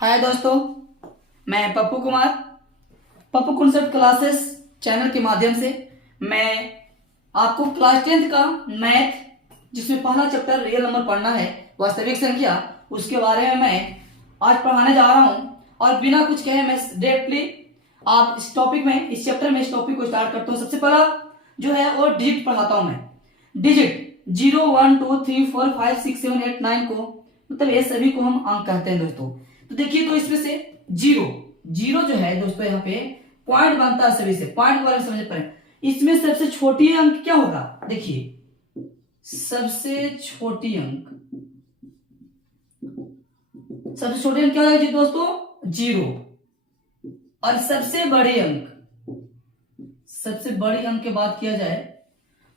हाय दोस्तों, मैं Pappu Kumar. Pappu concept classes channel के माध्यम से मैं आपको क्लास 10th का मैथ, जिसमें पहला चैप्टर रियल नंबर पढ़ना है, वास्तविक संख्या, उसके बारे में मैं आज पढ़ाने जा रहा हूं। और बिना कुछ कहे मैं डायरेक्टली आप इस टॉपिक में, इस चैप्टर में इस टॉपिक को स्टार्ट करता हूं। सबसे पहला जो है वो डिजिट पढ़ाता हूं मैं। डिजिट 0 1 2 3 4 5 6 7 8 9 को, मतलब ये सभी को हम अंक कहते हैं दोस्तों। तो देखिए, तो इसमें से जीरो जीरो जो है दोस्तों, यहाँ पे पॉइंट बनता है सभी से। पॉइंट के बारे में समझ पाए, इसमें सबसे छोटी अंक क्या होगा? देखिए, सबसे छोटी अंक क्या होगा जी दोस्तों? जीरो। और सबसे बड़ी अंक की बात किया जाए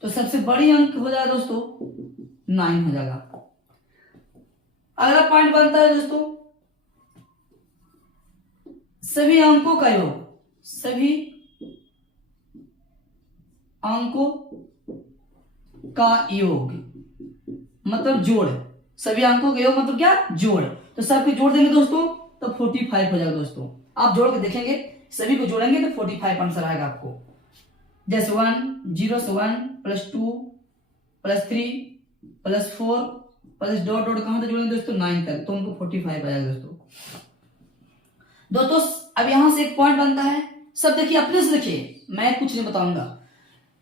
तो सबसे बड़ी अंक हो जाएगा दोस्तों 9 हो जाएगा। अगला पॉइंट बनता है दोस्तों सभी अंकों का योग। सभी अंकों का योग मतलब जोड़। सभी अंकों का योग मतलब क्या? जोड़। तो सबके जोड़ देंगे दोस्तों तो 45 हो जाएगा दोस्तों। आप जोड़ के देखेंगे, सभी को जोड़ेंगे तो 45 आंसर आएगा आपको। जैसे 1 0 से 1 plus 2 plus 3 plus 4 plus dot dot कहां तक जोड़ेंगे दोस्तों? 9 तक, तो उनको 45 आ जाएगा दोस्तों। अब यहां से एक पॉइंट बनता है। सब देखिए, अपने से देखिए, मैं कुछ नहीं बताऊंगा।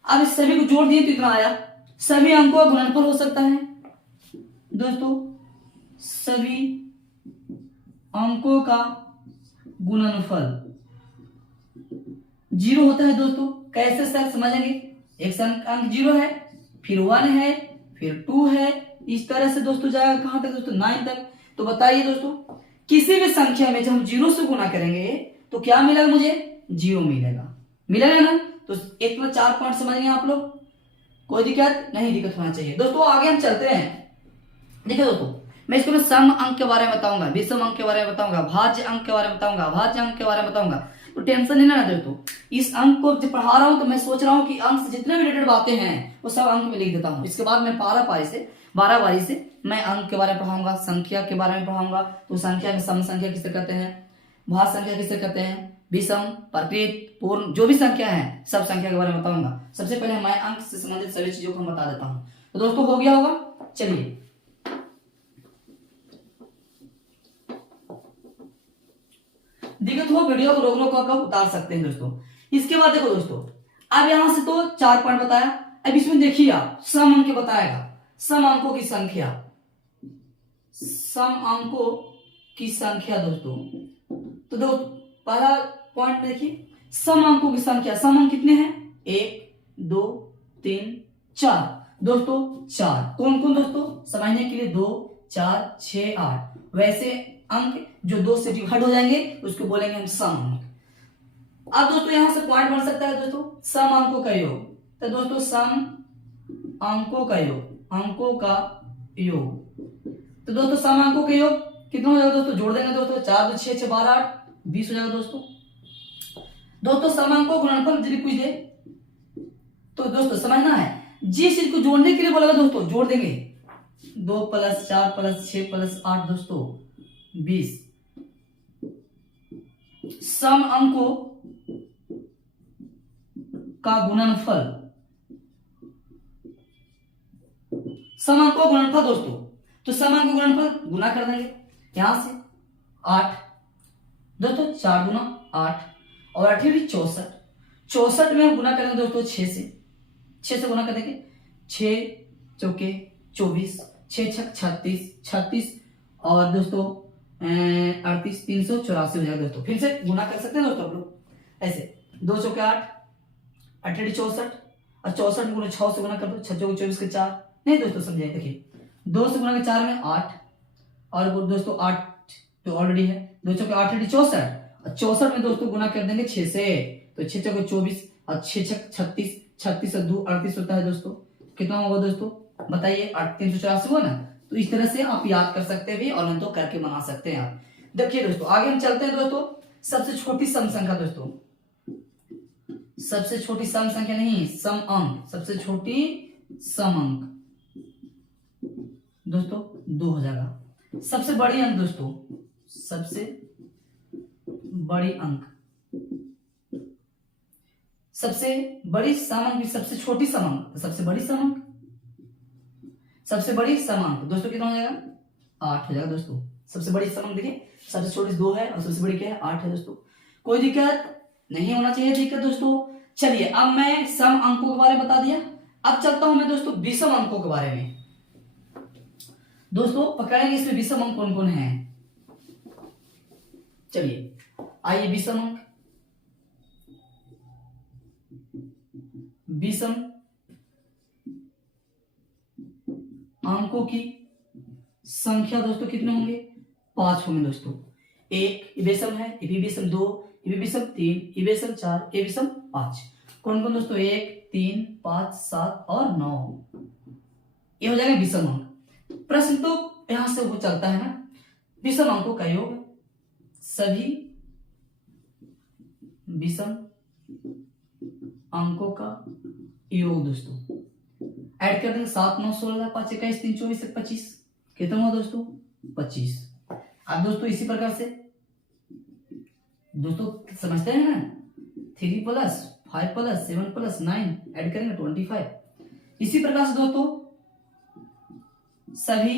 अब इस सभी को जोड़ दिए तो इतना आया। सभी अंकों का गुणनफल हो सकता है दोस्तों, सभी अंकों का गुणनफल 0 होता है दोस्तों। कैसे सर समझेंगे? एक अंक 0 है, फिर 1 है, फिर 2 है, इस तरह से दोस्तों जाएगा कहां तक दोस्तों? 9 तक। तो बताइए दोस्तों, किसी भी संख्या में जब हम 0 से गुना करेंगे तो क्या मिलेगा? मुझे 0 मिलेगा ना। तो एक में 4 पॉइंट समझेंगे आप लोग। कोई दिक्कत नहीं, दिक्कत होना चाहिए दोस्तों। आगे हम चलते हैं। देखिए दोस्तों, मैं इसको सम अंक के बारे में बताऊंगा, विषम अंक के बारे में बताऊंगा, भाज्य अंक के बारे में बताऊंगा, भाज्य अंक के बारे में बताऊंगा। तो टेंशन नहीं लेना दोस्तों। इस अंक को जब पढ़ा रहा हूं तो मैं सोच रहा हूं कि अंक से जितने भी रिलेटेड बातें हैं वो सब अंक में लिख देता हूं। इसके बाद मैं पारा पारी से 12 बारी से मैं अंक के बारे में पढ़ाऊंगा, संख्या के बारे में पढ़ाऊंगा। तो संख्या में सम संख्या किसे कहते हैं, भाज्य संख्या किसे कहते हैं, विषम, प्रकृत, पूर्ण, जो भी संख्या है सब संख्या के बारे में बताऊंगा। सबसे पहले मैं अंक से संबंधित सभी चीजों को हम बता देता हूं। तो दोस्तों हो गया होगा, चलिए दिक्कत हो वीडियो को रोक रोक आप लोग उतार सकते हैं दोस्तों। इसके बाद देखो दोस्तों, अब यहां से तो 4 पॉइंट बताया। अब इसमें देखिए आप सम अंक बताएगा, सम अंकों की संख्या, सम अंकों की संख्या दोस्तों। तो दो पहला पॉइंट देखिए, सम अंकों की संख्या। सम अंक कितने हैं? 1 2 3 4 दोस्तों। 4 कौन कौन दोस्तों? समझने के लिए 2 4 6 8 वैसे अंक जो 2 से डिवाइड हो जाएंगे उसको बोलेंगे हम सम अंक। अब दोस्तों यहां से पॉइंट बन सकता है दोस्तों सम अंकों का योग। तो दोस्तों सम अंकों का योग, अंकों का योग। तो दोस्तों सम अंकों का योग कितना हो जाएगा दोस्तों? जोड़ देंगे दोस्तों, 4 2 6 6 12 8 20 हो जाएगा दोस्तों। दोस्तों सम अंकों का गुणनफल यदि पूछ दे तो दोस्तों समझना है, जिस चीज को जोड़ने के लिए बोलेगा दोस्तों जोड़ देंगे। 2 + 4 + 6 + 8 दोस्तों 20। सम अंकों का गुणनफल, सम अंकों का गुणनफल दोस्तों। तो सम अंकों का गुणनफल गुना कर देंगे यहां से 8 दोस्तों, 4 गुना 8 और 8 64। 64 में हम गुना करेंगे दोस्तों 6 से गुना कर देंगे। 6 चौके 24, 6 छक 36, 36 और दोस्तों 38 384 हो जाएगा दोस्तों। फिर से गुना कर सकते हैं दोस्तों आप लोग ऐसे। 2 चौके 8 8 64 और 64 में 6 से गुना कर दो, 6 चौके 24 के 4। नहीं दोस्तों समझे, देखिए 2 से गुना के 4 में 8 और दोस्तों 8 तो ऑलरेडी है। 2 चौके 8 64 और 64 में दोस्तों गुना कर देंगे 6 से। तो 6 चौके 24 और 6 छक 36, 36 और 2 38 होता है दोस्तों। कितना होगा दोस्तों बताइए? 8 384 हुआ ना। तो इस तरह से आप याद कर सकते हैं और तो करके बना सकते हैं आप। देखिए दोस्तों आगे हम चलते हैं दोस्तों। सबसे छोटी सम संख्या दोस्तों, सबसे छोटी सम संख्या नहीं, सम अंक, सबसे छोटी सम अंक दोस्तों 2 हो जाएगा। सबसे बड़ी अंक दोस्तों, सबसे बड़ी अंक, सबसे बड़ी समांक, सबसे छोटी समांक, सबसे बड़ी समांक, सबसे बड़ी समांक दोस्तों कितना हो जाएगा 8 हो जाएगा दोस्तों। सबसे बड़ी समांक देखिए, सबसे छोटी 2 है और सबसे बड़ी क्या है 8 है दोस्तों। कोई दिक्कत नहीं होना चाहिए दिक्कत दोस्तों। चलिए अब मैं सम अंकों के बारे में बता दिया, अब चलता हूं मैं दोस्तों विषम अंकों के बारे में। दोस्तों पकड़ेंगे इसमें विषम अंक कौन कौन है। चलिए आइए विषम अंक, विषम अंकों की संख्या दोस्तों कितने होंगे 5 होंगे दोस्तों। एक विषम है, ये भी विषम 2, ये भी विषम 3, ये विषम 4, ये विषम 5। कौन कौन दोस्तों 1 3 5 7 और 9, ये हो जाएगा विषम अंक। प्रश्न तो यहां से वो चलता है ना, विषम अंकों का योग, सभी विषम अंकों का योग दोस्तों। ऐड कर देंगे 7 9 16 5 21 3 24 25, कितना हुआ दोस्तों 25। अब दोस्तों इसी प्रकार से दोस्तों समझते हैं ना, 3 + 5 + 7 + 9 ऐड करेंगे 25। इसी प्रकार से दोस्तों सभी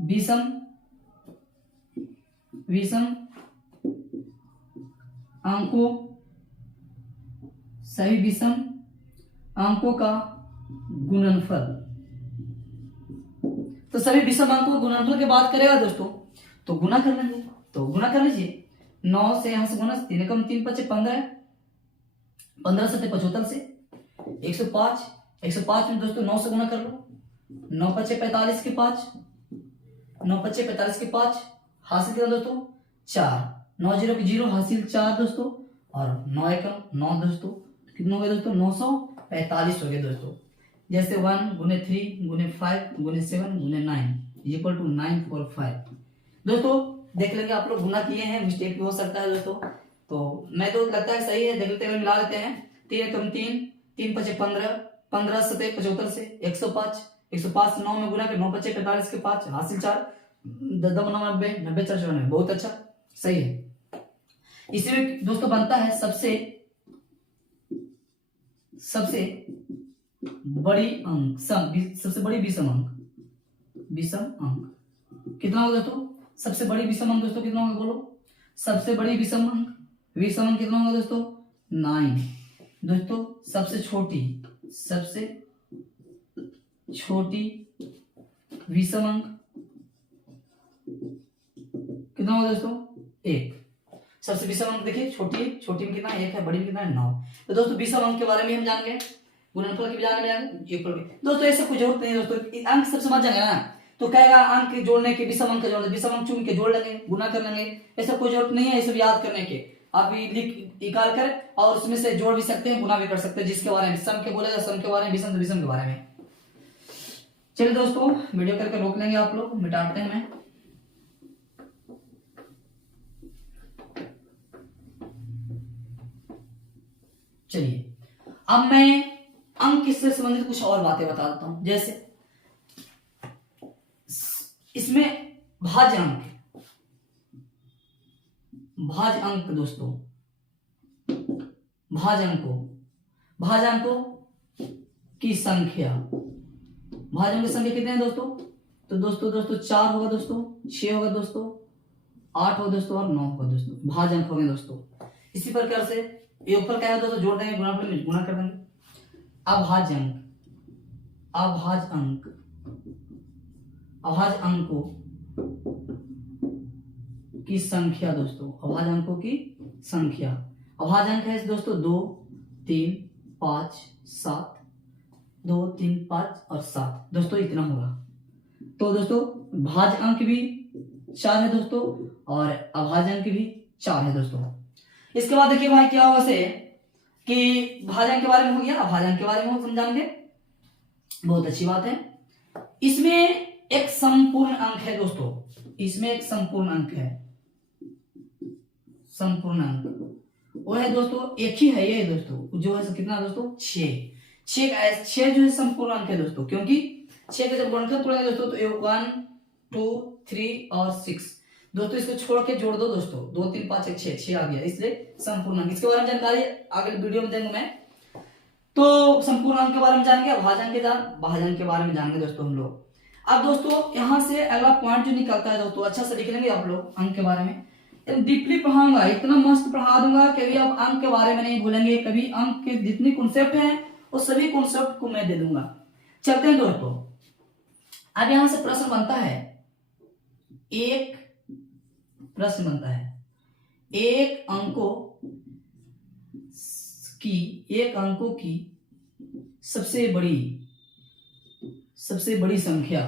विषम अंकों, सभी विषम अंकों का गुणनफल। तो सभी विषम अंकों गुणनफल की बात करेगा दोस्तों तो गुना कर लेंगे, तो गुना कर लीजिए 9 से यहां से गुना, 3 कम 3 5 15, 15 से 75 से 105, 105 में दोस्तों 9 से गुना कर लो, 9 5 45 के 5, 9 5 45 के 5, हासिल किया दोस्तों 4, 9 0 के 0 हासिल 4 दोस्तों, और 9 1 9 दोस्तों, कितना हो गया दोस्तों 945 हो गया दोस्तों। जैसे 1 × 3 × 5 × 7 × 9 इक्वल टू 945। दोस्तों देख लेंगे, आप लोग गुना किए हैं, मिस्टेक भी हो सकता है दोस्तों, तो मैं तो लगता है सही है, देख लेते हैं, मिला लेते हैं। 3 कम 3, 3 5 15, 15 7 75 से 105, 105 से 9 में गुना के 9 5 45 के 5 हासिल 4, 10 9 90, 90 4 94, बहुत अच्छा सही है। इसी में दोस्तों बनता है सबसे बड़ी अंक, सबसे बड़ी विषम अंक कितना होगा दोस्तों, सबसे बड़ी विषम अंक दोस्तों कितना होगा बोलो, सबसे बड़ी विषम अंक कितना होगा दोस्तों 9 दोस्तों। सबसे छोटी विषम अंक कितना होगा दोस्तों 1। सबसे विषम अंक देखिए, छोटी में कितना 1 है, बड़ी में कितना है 9। तो दोस्तों विषम अंक के बारे में हम जान गए, गुणनफल की भी जानेंगे दोस्तों। ऐसे कोई जरूरत नहीं दोस्तों, अंक सब समझ जाएंगे ना, तो कहेगा अंक जोड़ने के, विषम अंक जोड़ने, विषम अंक चुन के जोड़ लेंगे, गुना कर लेंगे, ऐसा कोई जरूरत नहीं है ये सब याद करने के। आप लिख निकाल कर और उसमें से जोड़ भी सकते हैं, गुना भी कर सकते हैं, जिसके बारे में सम के बोलेगा सम के बारे में, विषम के बारे में। चलिए दोस्तों वीडियो करके रोक लेंगे, आप लोग मिटाते हैं मैं। चलिए अब मैं अंक से संबंधित कुछ और बातें बता देता हूं। जैसे इसमें भाज्य अंक दोस्तों, भाज्य अंकों की संख्या, भाज्य अंक की संख्या कितने हैं दोस्तों, तो दोस्तों 4 होगा दोस्तों, 6 होगा दोस्तों, 8 होगा दोस्तों और 9 होगा दोस्तों, भाज्य अंक होंगे दोस्तों। इसी प्रकार से योग क्या है दोस्तों, जोड़ देंगे, गुणनफल में गुना कर देंगे। अभाज्य अंकों की संख्या दोस्तों, अभाज्य अंकों की संख्या, अभाज्य अंक है दोस्तों 2 3 5 7, 2 3 5 और 7 दोस्तों, इतना होगा। तो दोस्तों भाज्य अंक भी 4 है दोस्तों और अभाज्य अंक भी 4 है दोस्तों। इसके बाद देखिए भाई क्या होगा से कि भाज्य अंक के बारे में हो गया, अभाज्य अंक के बारे में समझाएंगे, बहुत अच्छी बात है। इसमें एक संपूर्ण अंक है दोस्तों, इसमें एक संपूर्ण अंक है, संपूर्ण अंक वो है दोस्तों, एक ही है ये दोस्तों, जो है कितना दोस्तों 6 जो है संपूर्ण अंक है दोस्तों, क्योंकि 6 का जब गुणनफल तोड़ेंगे दोस्तों तो 1 2 3 और 6, दोस्तों इसको छोड़ के जोड़ दो दोस्तों, 2 3 5 1 6 6 आ गया, इसलिए संपूर्ण अंक। इसके बारे में जानकारी आगे वीडियो में देंगे मैं। तो संपूर्ण अंक के बारे में जानेंगे, भाजन के बारे में जानेंगे दोस्तों हम लोग। अब दोस्तों यहाँ से अगला पॉइंट जो निकलता है दोस्तों, अच्छा से लिख लेंगे आप लोग अंक के बारे में। डीपली पढ़ाऊंगा, इतना मस्त पढ़ा दूंगा कभी आप अंक के बारे में नहीं भूलेंगे, कभी अंक के जितने कॉन्सेप्ट हैं वो सभी कॉन्सेप्ट को मैं दे दूंगा। चलते हैं दोस्तों, अब यहां से प्रश्न बनता है, एक प्रश्न बनता है, एक अंकों की सबसे बड़ी संख्या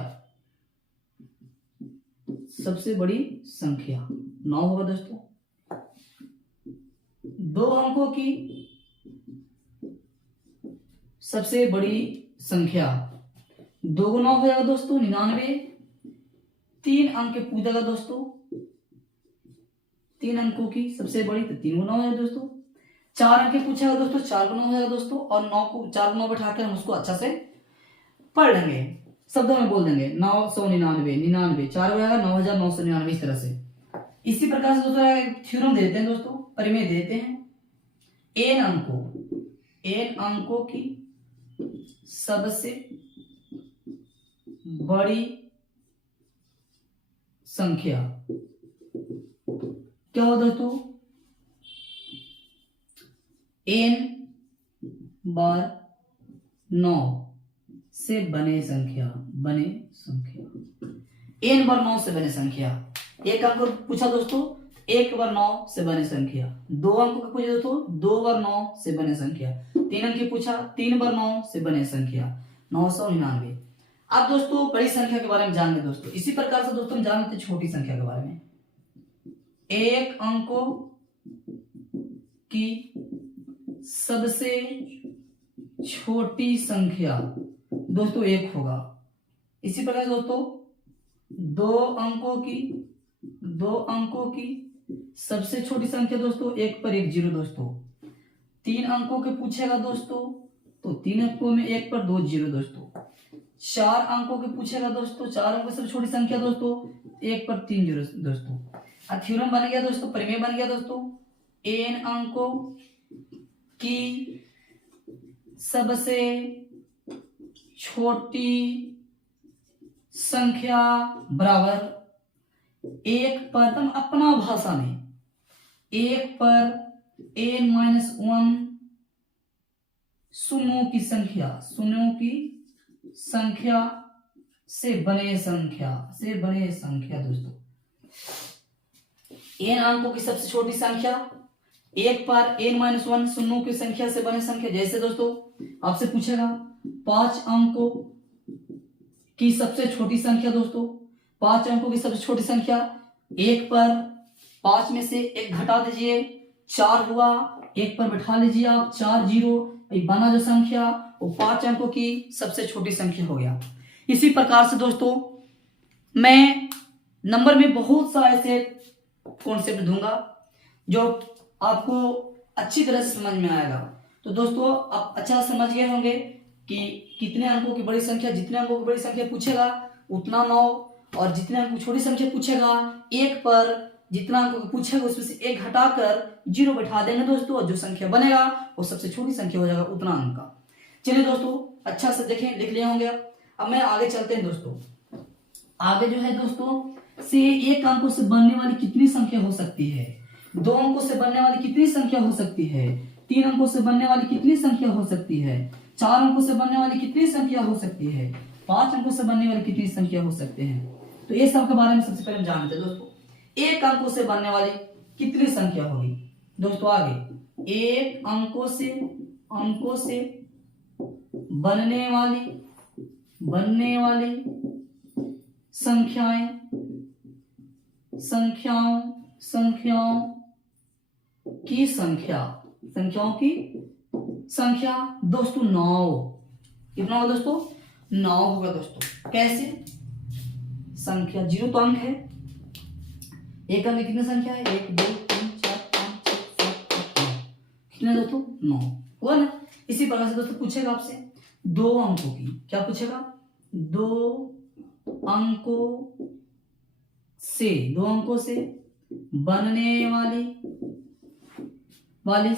9 होगा दोस्तों। 2 अंकों की सबसे बड़ी संख्या 2 को 9 हो जाएगा दोस्तों, 99। 3 अंक पूछेगा दोस्तों, 3 अंकों की सबसे बड़ी, तो 3 को 9 हो जाएगा दोस्तों। 4 अंक पूछेगा दोस्तों, 4 को 9 हो जाएगा दोस्तों, और 9 को 4 को 9 बैठा कर हम उसको अच्छा से पढ़ लेंगे, शब्दों में बोल देंगे 999, 4 हो जाएगा 9999, इस तरह से। इसी प्रकार से दोस्तों थ्योरम देते हैं दोस्तों, परिमेय देते हैं, n अंकों की सबसे बड़ी संख्या क्या हो दोस्तों, n बार 9 से बने संख्या, n बार 9 से बने संख्या। एक अंक पूछा दोस्तों, 1 बार 9 से बने संख्या। 2 अंकों का पूछा दोस्तों, 2 बार 9 से बने संख्या। 3 अंक की पूछा, 3 बार 9 से बने संख्या, 999। अब दोस्तों बड़ी संख्या के बारे में जानेंगे दोस्तों। इसी प्रकार से दोस्तों हम जानते हैं छोटी संख्या के बारे में। एक अंकों की सबसे छोटी संख्या दोस्तों 1 होगा। इसी प्रकार दोस्तों 2 अंकों की सबसे छोटी संख्या दोस्तों 1 पर 1 0 दोस्तों। 3 अंकों के पूछेगा दोस्तों, तो 3 अंकों में 1 पर 2 0 दोस्तों। 4 अंकों के पूछेगा दोस्तों, 4 अंकों की सबसे छोटी संख्या दोस्तों 1 पर 3 0 दोस्तों। अब थ्योरम बन गया दोस्तों, परिमेय बन गया दोस्तों, n अंकों की सबसे छोटी संख्या बराबर 1 पर, तुम अपना भाषा में 1 पर n-1 शून्यों की संख्या से बने संख्या दोस्तों। n अंकों की सबसे छोटी संख्या 1 पर n-1 शून्यों की संख्या से बने संख्या। जैसे दोस्तों आपसे पूछेगा 5 अंकों की सबसे छोटी संख्या दोस्तों, 5 अंकों की सबसे छोटी संख्या 1 पर 5 में से 1 घटा दीजिए, 4 हुआ, 1 पर बैठा लीजिए आप, 4 0, बना जो संख्या वो 5 अंकों की सबसे छोटी संख्या हो गया। इसी प्रकार से दोस्तों मैं नंबर में बहुत सा ऐसे कॉन्सेप्ट दूंगा जो आपको अच्छी तरह से समझ में आएगा। तो दोस्तों आप अच्छा समझ गए होंगे कि कितने अंकों की बड़ी संख्या, जितने अंकों की बड़ी संख्या पूछेगा उतना 9, और जितने अंकों की छोटी संख्या पूछेगा 1 पर जितना अंकों को पूछेगा उसमें से 1 हटाकर 0 बैठा देंगे दोस्तों, और जो संख्या बनेगा वो सबसे छोटी संख्या हो जाएगा उतना अंक का। चलिए दोस्तों अच्छा से देखें, लिख लिया होंगे। अब मैं आगे चलते हैं दोस्तों। आगे जो है दोस्तों से 1 अंकों से बनने वाली कितनी संख्या हो सकती है, 2 अंकों से बनने वाली कितनी संख्या हो सकती है, 3 अंकों से बनने वाली कितनी संख्या हो सकती है, 4 अंकों से बनने वाली कितनी संख्या हो सकती है, 5 अंकों से बनने वाली कितनी संख्या हो सकते हैं। तो ये सब के बारे में सबसे पहले जानते हैं दोस्तों। 1 अंकों से बनने वाली कितनी संख्या होगी दोस्तों। आगे 1 अंकों से बनने वाली संख्याओं की संख्या दोस्तों 9। कितना होगा दोस्तों, 9 होगा दोस्तों। कैसे, संख्या 0 तो अंक है, 1 अंक में कितनी संख्या है, 1 2 3 4 5 6 7 8 9, कितना दोस्तों 9 हुआ ना। इसी प्रकार से दोस्तों पूछेगा आपसे 2 अंकों की, क्या पूछेगा, 2 अंकों से, 2 अंकों से बनने वाली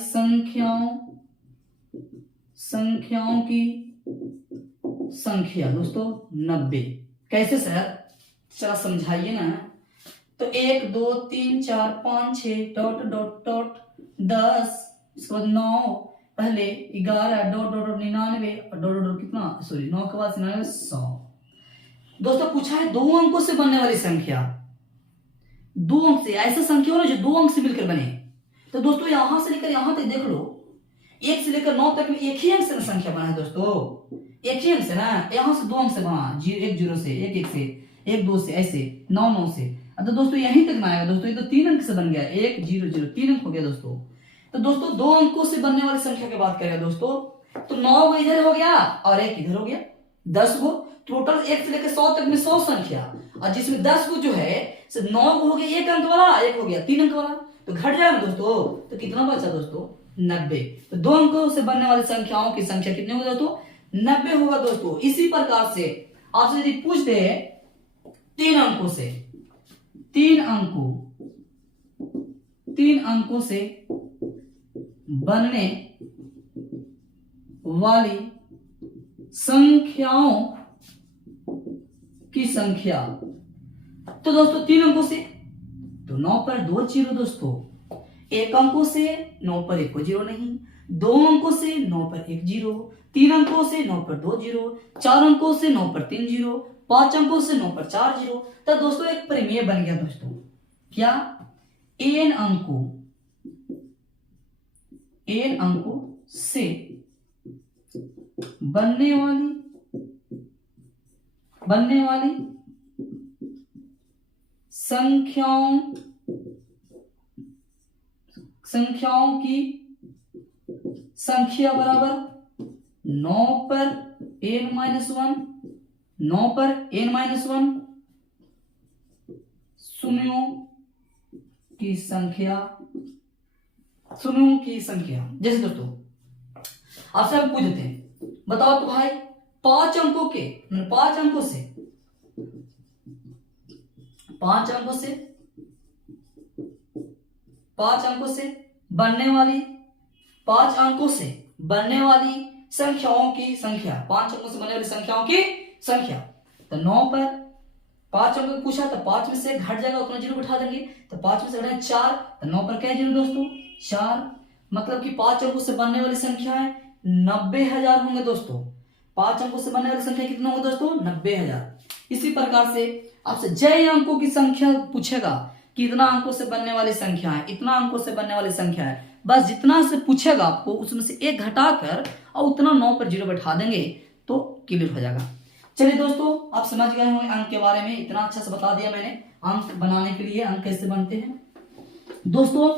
संख्याओं की संख्या दोस्तों 90। कैसे सर, चला समझाइए ना। तो 1 2 3 4 5 6 डॉट डॉट डॉट 10, इसके बाद 9, पहले 11 डॉट डॉट डॉट 99 और डॉट डॉट कितना, सॉरी 9 के बाद 99 100। दोस्तों पूछा है 2 अंकों से बनने वाली संख्या, 2 अंक से, ऐसा संख्या हो ना जो 2 अंक से मिलकर बने। तो दोस्तों यहां से लेकर यहां तक देख लो, 1 से लेकर 9 तक में एक ही अंक से संख्या बना है दोस्तों, एक ही अंक से ना, यहां से 2 अंक से बना, 1 0 से, 1 1 से, 1 2 से, ऐसे 9 9 से। तो दोस्तों यहीं तक बनाएगा दोस्तों, ये तो 3 अंक से बन गया, 1 0 0, 3 अंक हो गया दोस्तों। तो दोस्तों 2 अंकों से बनने वाली संख्या की बात करें दोस्तों, तो 9 इधर हो गया और 1 इधर हो गया, 10 गो टोटल 1 से लेकर 100 तक में 100 संख्या, और जिसमें 10 को जो है 9 हो गया 1 अंक वाला, 1 हो गया 3 अंक वाला, तो घट जाएगा दोस्तों। तो कितना बचा दोस्तों, 90। तो 2 अंकों से बनने वाली संख्याओं की संख्या कितनी होगी दोस्तों, 90 होगा दोस्तों। इसी प्रकार से आपसे यदि पूछ दे 3 अंकों से, 3 अंकों से बनने वाली संख्याओं की संख्या, तो दोस्तों 3 अंकों से तो 9 पर 2 जीरो दोस्तों, 1 अंकों से 9 पर 1 जीरो नहीं, 2 अंकों से 9 पर 1 जीरो, 3 अंकों से 9 पर 2 जीरो, 4 अंकों से 9 पर 3 जीरो, 5 अंकों से 9 पर 4 जीरो। तो दोस्तों एक प्रमेय बन गया दोस्तों, क्या n अंकों से बनने वाली संख्याओं की संख्या बराबर 9 पर n-1, 9 पर n-1 शून्यों की संख्या। जैसे दोस्तों आपसे हम पूछ देते हैं, बताओ तो भाई 5 अंकों से बनने वाली संख्याओं की संख्या, 5 अंकों से बनने वाली संख्याओं की संख्या। तो 9 पर 5 अंकों पूछा, तो 5 में से घट जाएगा, उतना जीरो बिठा देंगे, तो 5 में से घटा 4, तो 9 पर क्या जीरो दोस्तों, 4। मतलब कि 5 अंकों से बनने वाली संख्या है 90,000 होंगे दोस्तों। 5 अंकों से बनने वाली संख्या कितना होगा दोस्तों, 90,000। इसी प्रकार से आपसे जय अंकों की संख्या पूछेगा कि इतना अंकों से बनने वाली संख्या है, इतना अंकों से बनने वाली संख्या है, बस जितना से पूछेगा आपको उसमें से 1 घटाकर और उतना 9 पर जीरो बैठा देंगे तो क्लियर हो जाएगा। चलिए दोस्तों आप समझ गए होंगे अंक के बारे में, इतना अच्छा से बता दिया मैंने अंक बनाने के लिए, अंक कैसे बनते हैं। दोस्तों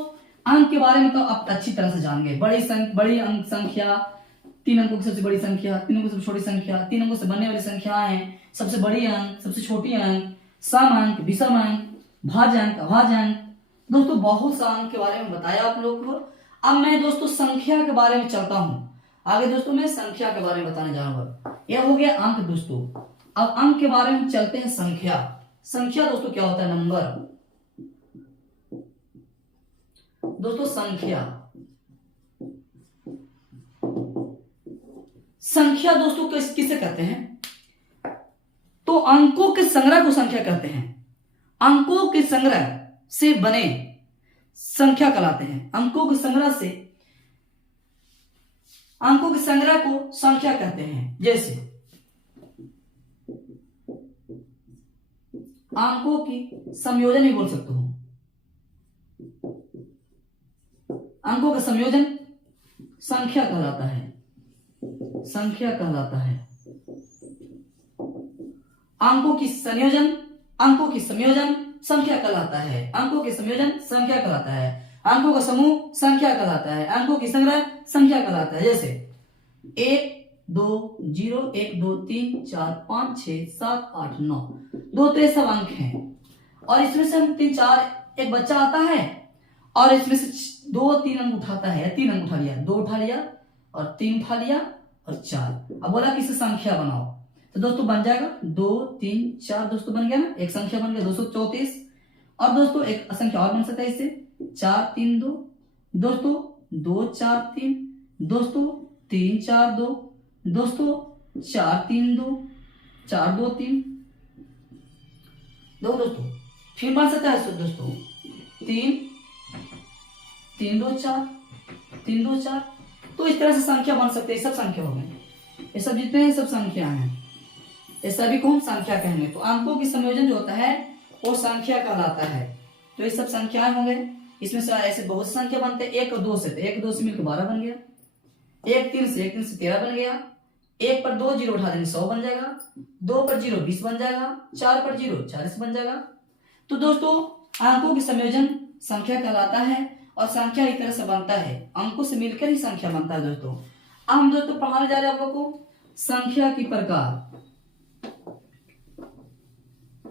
अंक के बारे में तो आप अच्छी तरह से जान गए, बड़ी अंक संख्या, 3 अंकों की सबसे बड़ी संख्या, 3 अंकों से सबसे छोटी संख्या, 3 अंकों से बनने वाली संख्याएं, सबसे बड़ी अंक, सबसे छोटी अंक, सम अंक, विषम अंक, भाज्य अंक, अभाज्य अंक। दोस्तों बहुत सा अंक के बारे में बताया आप लोगों को। अब मैं दोस्तों संख्या के बारे में चलता हूं आगे। दोस्तों मैं संख्या के बारे में बताने जा रहा हूं। यह हो गया अंक दोस्तों। अब अंक के बारे में चलते हैं संख्या। संख्या दोस्तों क्या होता है, नंबर। दोस्तों संख्या दोस्तों किसे कहते हैं, तो अंकों के संग्रह को संख्या कहते हैं। अंकों के संग्रह से बने संख्या कहलाते हैं। अंकों के संग्रह को संख्या कहते हैं। जैसे अंकों की संयोजन ही बोल सकते हो, अंकों का संयोजन संख्या कहलाता है, संख्या कहलाता है। अंकों की संयोजन संख्या कहलाता है, अंकों के संयोजन संख्या कहलाता है। अंकों का समूह संख्या कहलाता है, अंकों की संग्रह संख्या कहलाता है। जैसे 1 2 0 1 2 3 4 5 6 7 8 9, 2 तो ये सब अंक हैं, और इसमें से हम 3 4 एक बच्चा आता है और इसमें से 2 3 अंक उठाता है, 3 अंक उठा लिया, 2 उठा लिया और 3 उठा लिया और 4। अब बोला कि इसे संख्या बनाओ, तो दोस्तों बन जाएगा 2 3 4 दोस्तों बन गया ना, एक संख्या बन गया 234। और दोस्तों एक संख्या और बन सकता है इससे 4 3 2, दोस्तों 2 4 3, दोस्तों 3 4 2, दोस्तों 4 3 2, 4 2 3, दो दोस्तों फिर बन सकता है दोस्तों 3 3 2 4, 3 2 4। तो इस तरह से संख्या बन सकते हैं, सब संख्या हो गए, ये सब जितने हैं सब संख्या हैं, ये सभी को हम संख्या कहेंगे। तो अंकों की संयोजन जो होता है वो संख्या कहलाता है। तो ये सब संख्याएं होंगे, इसमें से ऐसे बहुत सी संख्या बनते हैं। 1 और 2 से, तो 1 2 से मिलकर 12 बन गया, 1 3 से 13 बन गया, 1 पर 2 जीरो उठा देंगे 100 बन जाएगा, 2 पर 0 20 बन जाएगा, 4 पर 0 40 बन जाएगा। तो दोस्तों अंकों की संयोजन संख्या कहलाता है और संख्या इस तरह से बनता है, अंकों से मिलकर ही संख्या बनता है दोस्तों। अब हम दोस्तों पढ़ाने जा रहे हैं आप लोग को संख्या की प्रकार,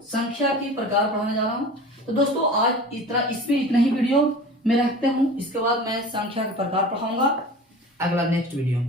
संख्या की प्रकार पढ़ाने जा रहा हूं। तो दोस्तों आज इसमें इतना ही वीडियो मैं रखते हूं, इसके बाद मैं संख्या के प्रकार पढ़ाऊंगा अगला नेक्स्ट वीडियो में।